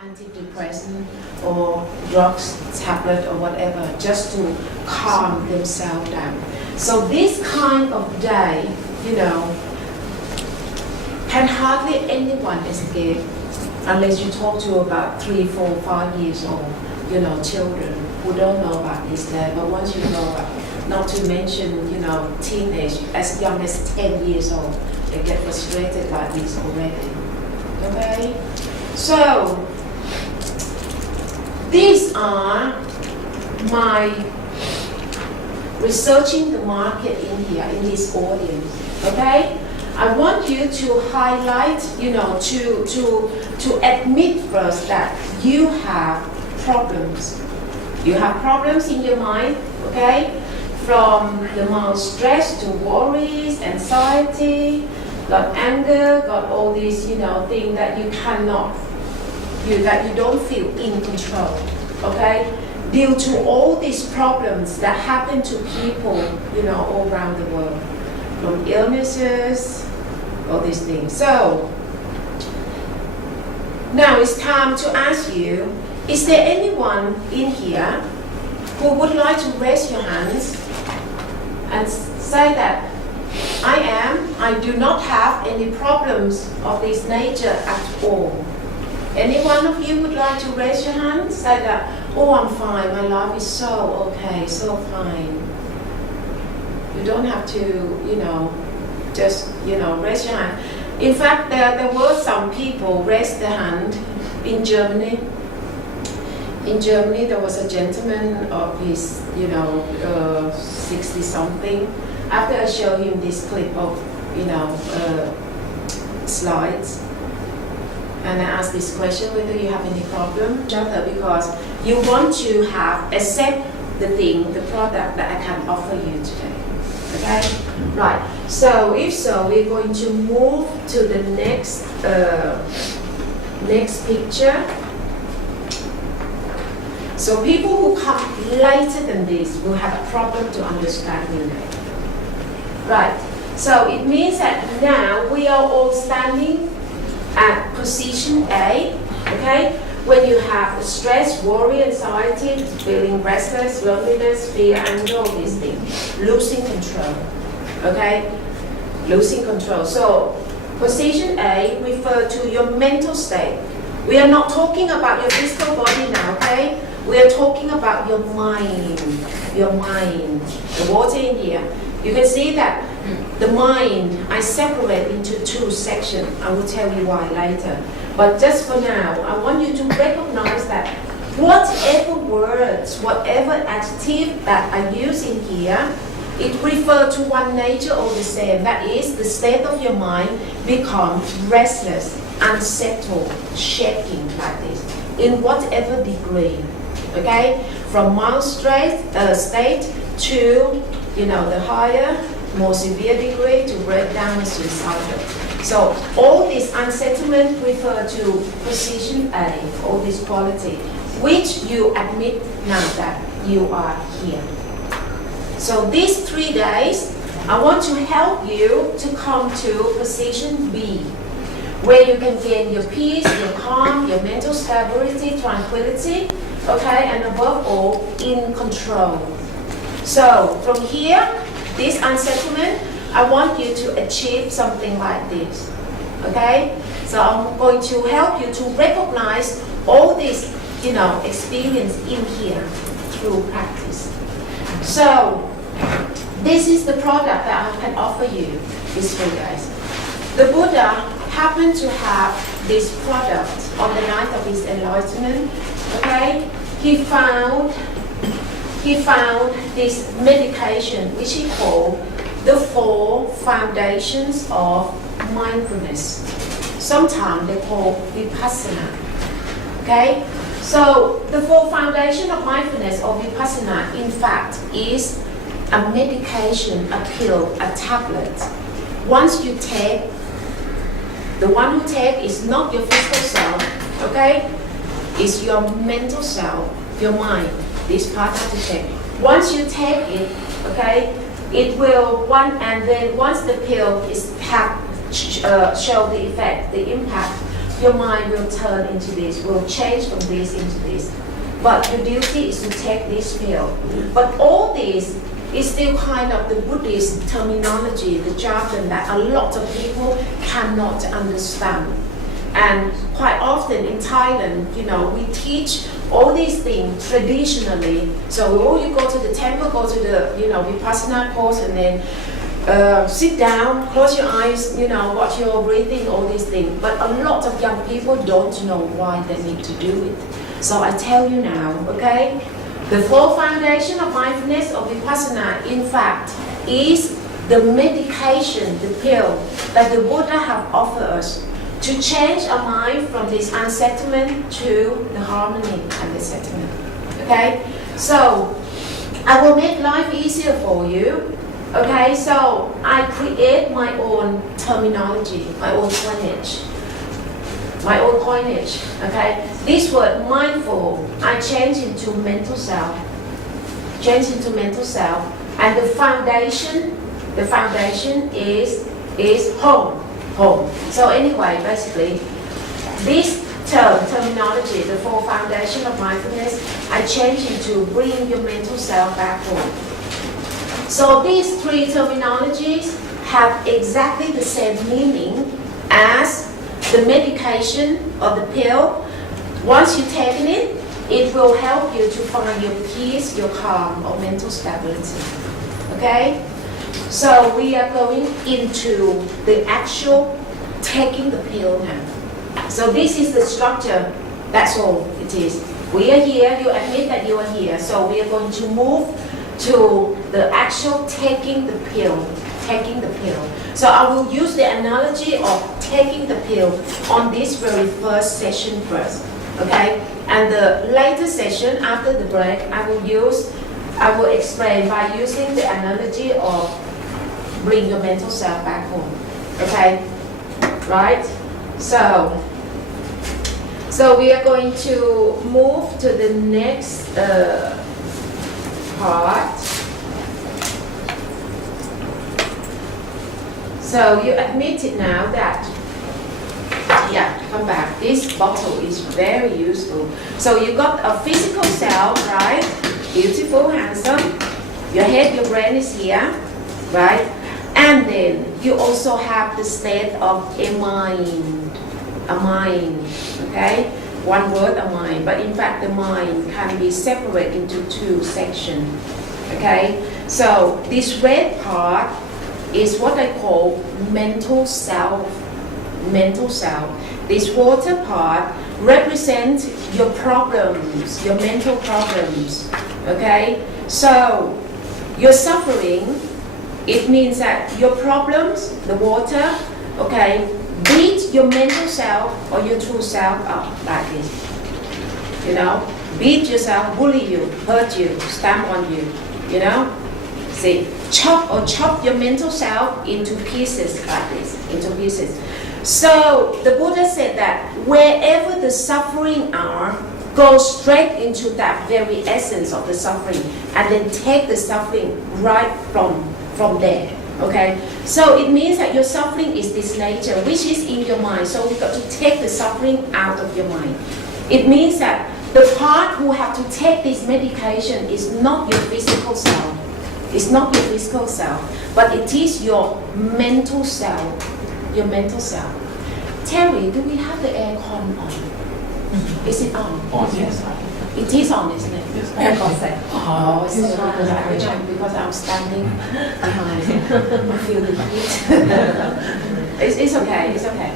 antidepressant or drugs, tablet or whatever, just to calm themselves down. So this kind of day, can hardly anyone escape unless you talk to about 3, 4, 5 years old, children who don't know about this day. But once you know it, not to mention, teenage, as young as 10 years old, they get frustrated like this already. Okay? So, these are my researching the market in here, in this audience. Okay? I want you to highlight, to admit first that you have problems. You have problems in your mind, okay? From the mild stress to worries, anxiety, got anger, got all these, things that you cannot, that you don't feel in control, okay? Due to all these problems that happen to people, all around the world, from illnesses, all these things. So, now it's time to ask you, is there anyone in here who would like to raise your hands and say that I do not have any problems of this nature at all? Any one of you would like to raise your hand? Say that, oh, I'm fine, my life is so okay, so fine. You don't have to, just, raise your hand. In fact, there were some people raised their hand in Germany. In Germany, there was a gentleman of his, 60-something. After I showed him this clip of, slides, and I asked this question, whether you have any problem, because you want to accept the product that I can offer you today. Okay? Right. So, if so, we're going to move to the next picture. So people who come later than this will have a problem to understand you now. Right. So it means that now we are all standing at position A, okay? When you have stress, worry, anxiety, feeling restless, loneliness, fear, anger, all these things, losing control, okay? Losing control. So position A refers to your mental state. We are not talking about your physical body now, okay? We are talking about your mind, the water in here. You can see that the mind, I separate into 2 sections. I will tell you why later. But just for now, I want you to recognize that whatever words, whatever adjective that I use in here, it refers to one nature or the same. That is, the state of your mind becomes restless, unsettled, shaking like this, in whatever degree. Okay? From mild stress state to, the higher, more severe degree to breakdown and suicidal. So all this unsettlement refer to position A, all this quality, which you admit now that you are here. So these 3 days, I want to help you to come to position B, where you can gain your peace, your calm, your mental stability, tranquility, okay, and above all, in control. So from here, this unsettlement, I want you to achieve something like this, okay? So I'm going to help you to recognize all this, experience in here through practice. So this is the product that I can offer you these 3 days. The Buddha happened to have this product on the night of his enlightenment, okay? He found this medication which he called the 4 foundations of mindfulness. Sometimes they call vipassana. Okay? So the 4 foundations of mindfulness or vipassana, in fact, is a medication, a pill, a tablet. Once you take, the one who take is not your physical self, okay? It's your mental self, your mind. This part have to take. Once you take it, okay, it will and then once the pill is show the effect, the impact your mind will turn into this, will change from this into this. But your duty is to take this pill. But all this is still kind of the Buddhist terminology, the jargon that a lot of people cannot understand. And quite often in Thailand, we teach all these things traditionally. So you go to the temple, go to the, Vipassana course, and then sit down, close your eyes, watch your breathing, all these things. But a lot of young people don't know why they need to do it. So I tell you now, okay? The four foundation of mindfulness or Vipassana, in fact, is the medication, the pill that the Buddha have offered us to change our mind from this unsettlement to the harmony and the settlement. Okay? So, I will make life easier for you. Okay? So, I create my own terminology, my own coinage. Okay? This word mindful, I change into mental self. And the foundation is home. So anyway, basically, this terminology, the four foundation of mindfulness, I change into bring your mental self back home. So these three terminologies have exactly the same meaning as the medication or the pill. Once you've taken it, it will help you to find your peace, your calm, or mental stability. Okay? So we are going into the actual taking the pill now. So this is the structure. That's all it is. We are here. You admit that you are here. So we are going to move to the actual taking the pill. So I will use the analogy of taking the pill on this very first session first. Okay? And the later session after the break, I will explain by using the analogy of bring your mental self back home. Okay? Right? So we are going to move to the next part. So you admit it now that, come back. This bottle is very useful. So you got a physical self, right? Beautiful, handsome. Your head, your brain is here, right? And then you also have the state of a mind, okay? One word, a mind, but in fact the mind can be separated into two sections, okay? So this red part is what I call mental self. This water part represents your problems, your mental problems, okay? So your suffering, it means that your problems, the water, okay, beat your mental self or your true self up like this. Beat yourself, bully you, hurt you, stamp on you, See, chop your mental self into pieces like this, into pieces. So the Buddha said that wherever the suffering are, go straight into that very essence of the suffering and then take the suffering right from there. Okay? So it means that your suffering is this nature, which is in your mind. So we've got to take the suffering out of your mind. It means that the part who have to take this medication is not your physical self. It's not your physical self, but it is your mental self. Your mental self. Terry, do we have the aircon on? Mm-hmm. Is it on? Yes. It is on, isn't it? Yes. Aircon set. Oh, so because I'm standing behind. I feel the heat. It's okay. It's okay.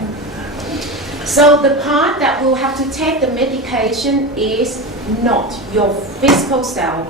So the part that will have to take the medication is not your physical self.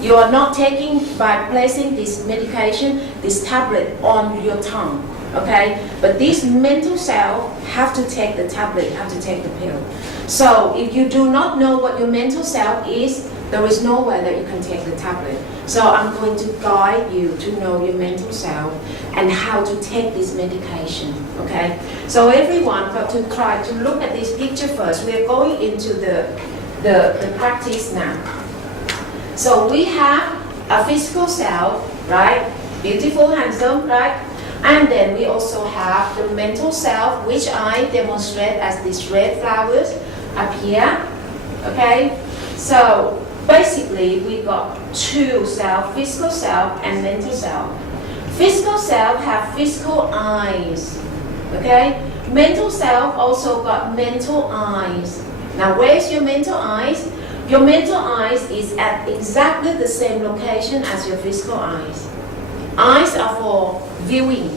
You are not taking by placing this medication, this tablet on your tongue. Okay, but this mental self have to take the tablet, have to take the pill. So if you do not know what your mental self is, there is no way that you can take the tablet. So I'm going to guide you to know your mental self and how to take this medication. Okay, so everyone got to try to look at this picture first. We are going into the practice now. So we have a physical self, right? Beautiful, handsome, right? And then we also have the mental self, which I demonstrate as these red flowers up here. Okay? So basically we got two self, physical self and mental self. Physical self have physical eyes. Okay? Mental self also got mental eyes. Now where's your mental eyes? Your mental eyes is at exactly the same location as your physical eyes. Eyes are for viewing.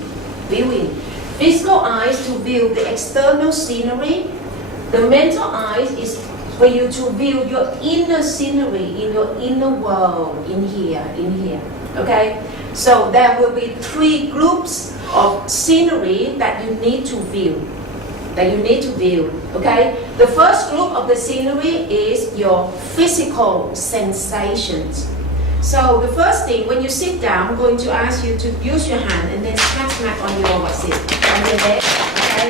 Physical eyes to view the external scenery. The mental eyes is for you to view your inner scenery in your inner world, in here. Okay? So there will be three groups of scenery that you need to view. Okay? The first group of the scenery is your physical sensations. So the first thing, when you sit down, I'm going to ask you to use your hand and then smack on your on your leg. Okay?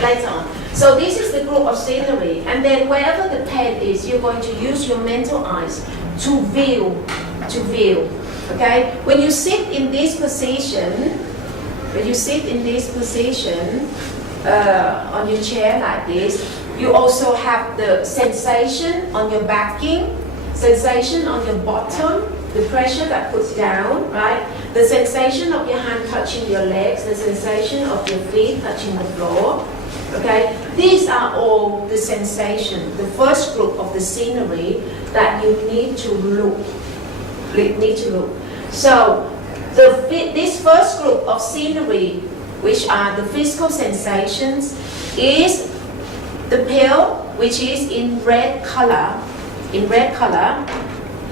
Lights on. So this is the group of scenery, and then wherever the pen is, you're going to use your mental eyes to view. Okay? When you sit in this position, on your chair like this, you also have the sensation on your backing, sensation on your bottom, the pressure that puts down, right? The sensation of your hand touching your legs, the sensation of your feet touching the floor. Okay? These are all the sensations, the first group of the scenery that you need to look. So this first group of scenery, which are the physical sensations, is the pill, which is in red color,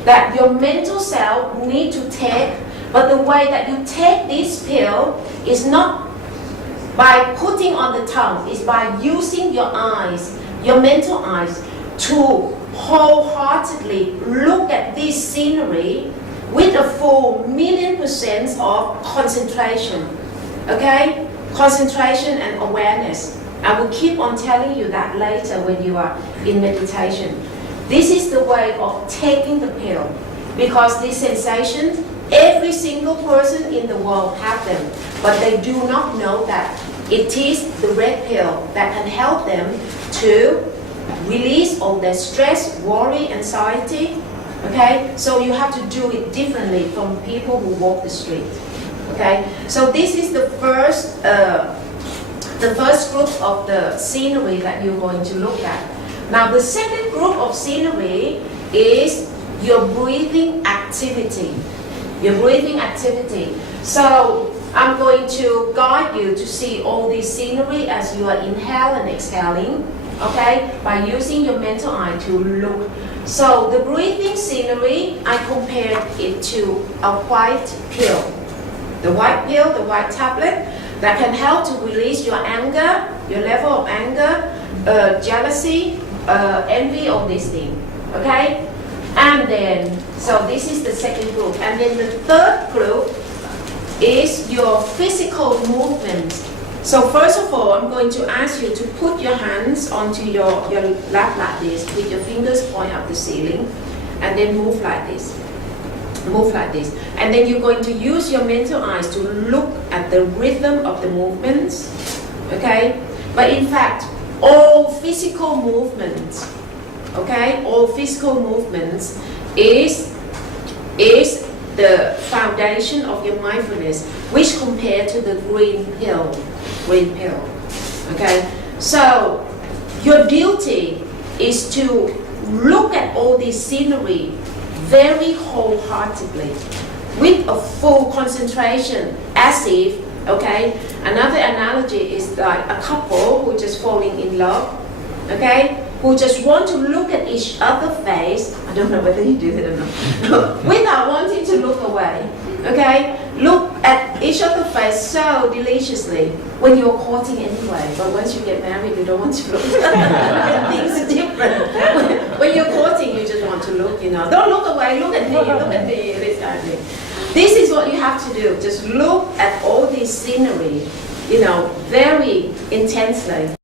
that your mental self need to take. But the way that you take this pill is not by putting on the tongue, is by using your eyes, your mental eyes, to wholeheartedly look at this scenery with a full 1,000,000% of concentration. Okay? Concentration and awareness. I will keep on telling you that later when you are in meditation. This is the way of taking the pill, because these sensations, every single person in the world have them, but they do not know that it is the red pill that can help them to release all their stress, worry, anxiety. Okay, so you have to do it differently from people who walk the street. Okay, so this is the first group of the scenery that you're going to look at. Now the second group of scenery is your breathing activity. So I'm going to guide you to see all this scenery as you are inhaling and exhaling, okay, by using your mental eye to look. So the breathing scenery, I compared it to a white pill. The white pill, the white tablet, that can help to release your anger, your level of anger, jealousy, envy, all these things, okay? And then, so this is the second group. And then the third group is your physical movements. So first of all, I'm going to ask you to put your hands onto your lap like this, with your fingers point up the ceiling, and then move like this. And then you're going to use your mental eyes to look at the rhythm of the movements, okay? But in fact, all physical movements, okay, all physical movements is the foundation of your mindfulness, which compared to the green pill, okay? So your duty is to look at all this scenery very wholeheartedly, with a full concentration, as if, okay, another analogy is like a couple who just falling in love, okay, who just want to look at each other's face. I don't know whether you do that or not, without wanting to look away, okay, look at each other's face so deliciously when you're courting anyway, but once you get married you don't want to look. Things are different. When you're courting you just want to look, don't look away, look at me, this kind of thing. This is what you have to do, just look at all this scenery, very intensely.